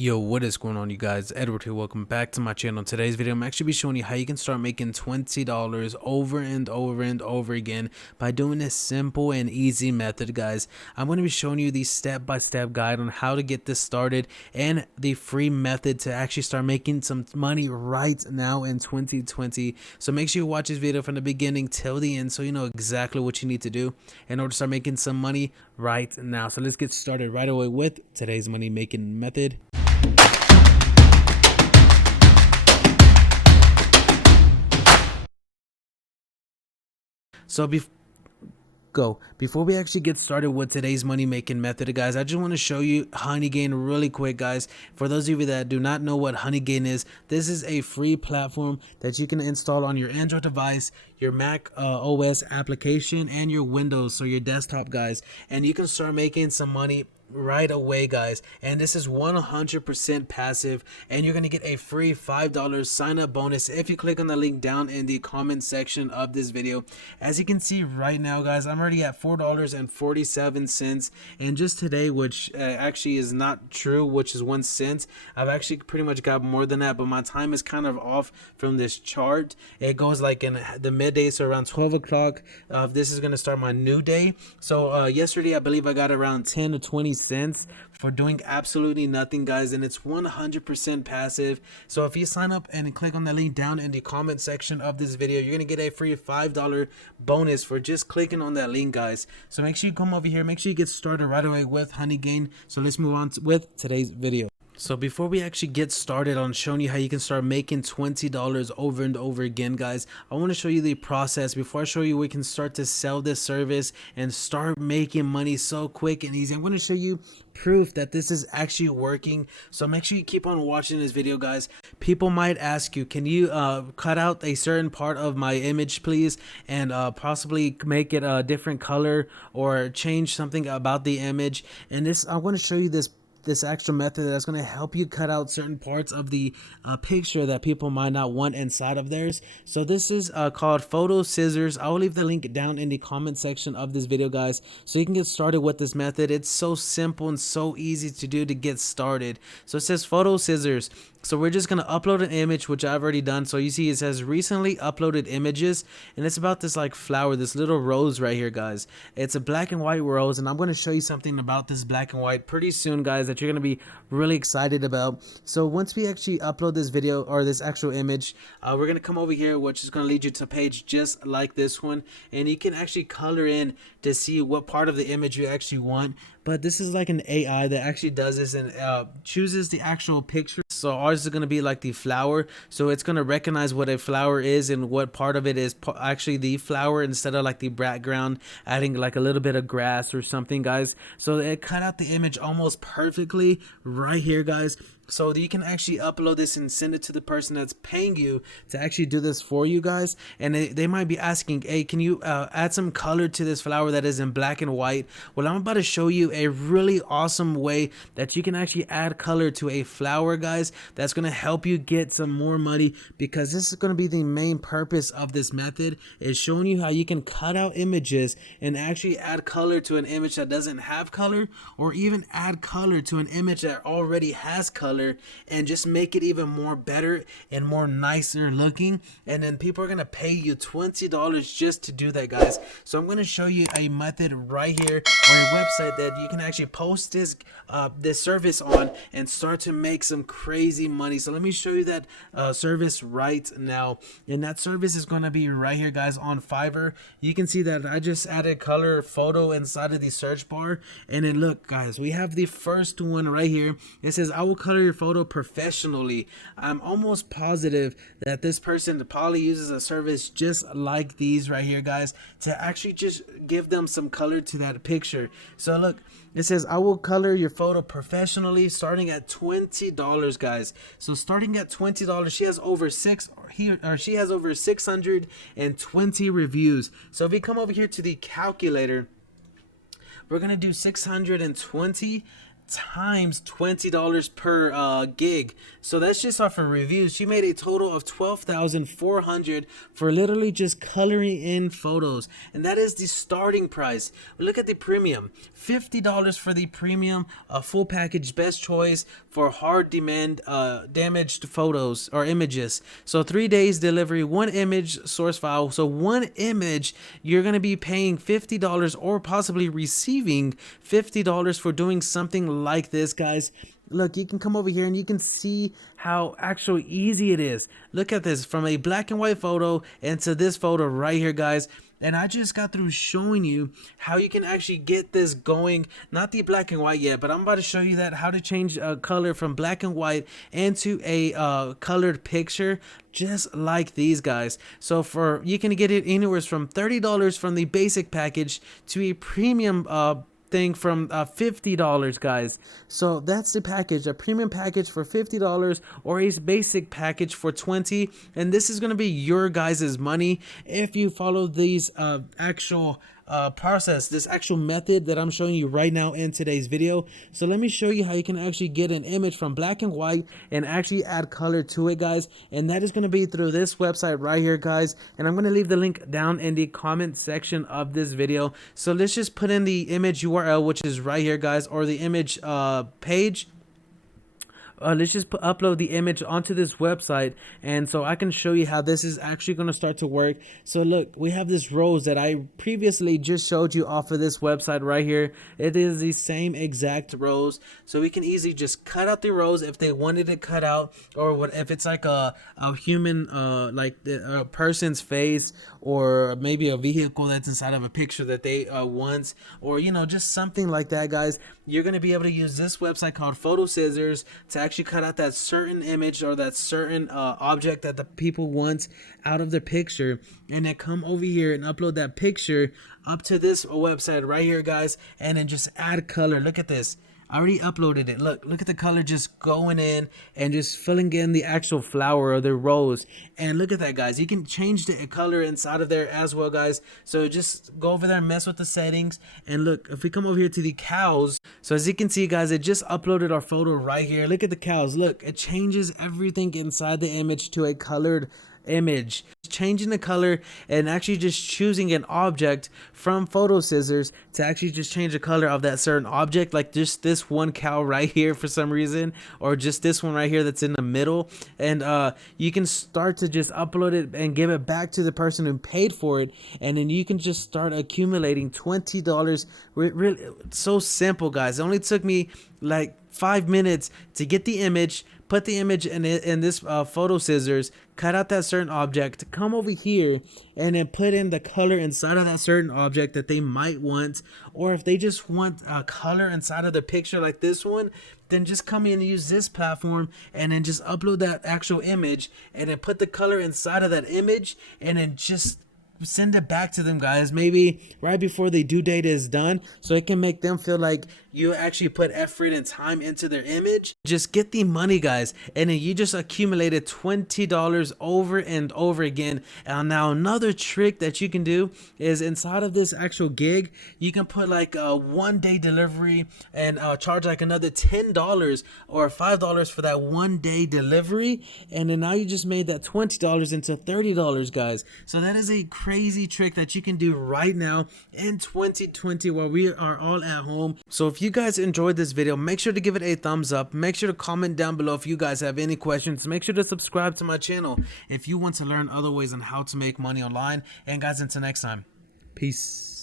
Yo, what is going on, you guys? Edward here. Welcome back to my channel. Today's video, I'm actually be showing you how you can start making $20 over and over and over again by doing this simple and easy method, guys. I'm going to be showing you the step-by-step guide on how to get this started and the free method to actually start making some money right now in 2020. So make sure you watch this video from the beginning till the end so you know exactly what you need to do in order to start making some money right now. So let's get started right away with today's money making method. So before we actually get started with today's money making method, guys, I just want to show you Honeygain really quick, guys. For those of you that do not know what Honeygain is, this is a free platform that you can install on your Android device, your Mac OS application, and your Windows, so your desktop, guys, and you can start making some money right away, guys. And this is 100% passive, and you're gonna get a free $5 sign up bonus if you click on the link down in the comment section of this video. As you can see right now, guys, I'm already at $4.47, and just today, which actually is not true, which is 1 cent, I've actually pretty much got more than that, but my time is kind of off from this chart. It goes like in the midday, so around 12 o'clock this is gonna start my new day. So yesterday I believe I got around 10 to 20 cents for doing absolutely nothing, guys, and it's 100% passive. So if you sign up and click on the link down in the comment section of this video, you're gonna get a free $5 bonus for just clicking on that link, guys. So make sure you come over here, make sure you get started right away with Honeygain. So let's move on with today's video. So before we actually get started on showing you how you can start making $20 over and over again, guys, I want to show you the process. Before I show you, we can start to sell this service and start making money so quick and easy. I'm going to show you proof that this is actually working. So make sure you keep on watching this video, guys. People might ask you, can you cut out a certain part of my image, please, and possibly make it a different color or change something about the image? And this, I want to show you this actual method that's going to help you cut out certain parts of the picture that people might not want inside of theirs. So this is called Photo Scissors. I will leave the link down in the comment section of this video, guys, so you can get started with this method. It's so simple and so easy to do to get started. So it says Photo Scissors. So we're just going to upload an image, which I've already done. So you see it says recently uploaded images, and it's about this like flower, this little rose right here, guys. It's a black and white rose, and I'm going to show you something about this black and white pretty soon, guys, that you're going to be really excited about. So once we actually upload this video or this actual image, we're going to come over here, which is going to lead you to a page just like this one, and you can actually color in to see what part of the image you actually want. But this is like an AI that actually does this and chooses the actual picture. So ours is going to be like the flower, so it's going to recognize what a flower is and what part of it is actually the flower, instead of like the background adding like a little bit of grass or something, guys. So it cut out the image almost perfectly right here, guys. So you can actually upload this and send it to the person that's paying you to actually do this for you, guys. And they might be asking, hey, can you add some color to this flower that is in black and white? Well, I'm about to show you a really awesome way that you can actually add color to a flower, guys, that's going to help you get some more money, because this is going to be the main purpose of this method, is showing you how you can cut out images and actually add color to an image that doesn't have color, or even add color to an image that already has color, and just make it even more better and more nicer looking. And then people are gonna pay you $20 just to do that, guys. So I'm gonna show you a method right here, or a website that you can actually post this service on and start to make some crazy money. So let me show you that service right now, and that service is going to be right here, guys, on Fiverr. You can see that I just added color photo inside of the search bar, and then look, guys, we have the first one right here. It says, I will color your photo professionally. I'm almost positive that this person probably uses a service just like these right here, guys, to actually just give them some color to that picture. So look, it says, I will color your photo professionally, starting at $20, guys. So starting at $20, she has over 620 reviews. So if we come over here to the calculator, we're gonna do 620 times $20 per gig. So that's just off her reviews. She made a total of $12,400 for literally just coloring in photos, and that is the starting price. Look at the premium, $50 for the premium full package, best choice for hard demand damaged photos or images. So 3 days delivery, one image source file. So one image, you're gonna be paying $50 or possibly receiving $50 for doing something like this, guys. Look, you can come over here and you can see how actually easy it is. Look at this, from a black and white photo into this photo right here, guys. And I just got through showing you how you can actually get this going. Not the black and white yet, but I'm about to show you that how to change color from black and white into a colored picture, just like these, guys. So you can get it anywhere from $30 from the basic package to a premium thing from $50, guys. So that's the package, a premium package for $50 or a basic package for $20, and this is going to be your guys's money if you follow these actual process, this actual method that I'm showing you right now in today's video. So let me show you how you can actually get an image from black and white and actually add color to it, guys. And that is going to be through this website right here, guys. And I'm going to leave the link down in the comment section of this video. So let's just put in the image URL, which is right here, guys, or the image page. Let's just upload the image onto this website, and so I can show you how this is actually going to start to work. So look, we have this rose that I previously just showed you off of this website right here. It is the same exact rose, so we can easily just cut out the rose if they wanted it cut out, or what if it's like a human, like a person's face, or maybe a vehicle that's inside of a picture that they want, or you know, just something like that, guys. You're going to be able to use this website called Photosystem to actually cut out that certain image or that certain object that the people want out of their picture, and then come over here and upload that picture up to this website right here, guys, and then just add color. Look at this. I already uploaded it. Look at the color just going in and just filling in the actual flower or the rose. And look at that, guys. You can change the color inside of there as well, guys. So just go over there and mess with the settings. And look, if we come over here to the cows, so as you can see, guys, it just uploaded our photo right here. Look at the cows. Look, it changes everything inside the image to a colored image. Changing the color and actually just choosing an object from photo scissors to actually just change the color of that certain object, like just this one cow right here for some reason, or just this one right here that's in the middle. And you can start to just upload it and give it back to the person who paid for it, and then you can just start accumulating $20. Really so simple, guys. It only took me like 5 minutes to get the image, put the image in this photo scissors, cut out that certain object, come over here and then put in the color inside of that certain object that they might want. Or if they just want a color inside of the picture like this one, then just come in and use this platform and then just upload that actual image and then put the color inside of that image and then just send it back to them, guys, maybe right before the due date is done, so it can make them feel like you actually put effort and time into their image. Just get the money, guys, and then you just accumulated $20 over and over again. And now another trick that you can do is inside of this actual gig, you can put like a 1 day delivery and charge like another $10 or $5 for that 1 day delivery, and then now you just made that $20 into $30, guys. So that is a crazy trick that you can do right now in 2020 while we are all at home. So if you guys enjoyed this video, make sure to give it a thumbs up. Make sure to comment down below if you guys have any questions. Make sure to subscribe to my channel if you want to learn other ways on how to make money online. And guys, until next time, peace.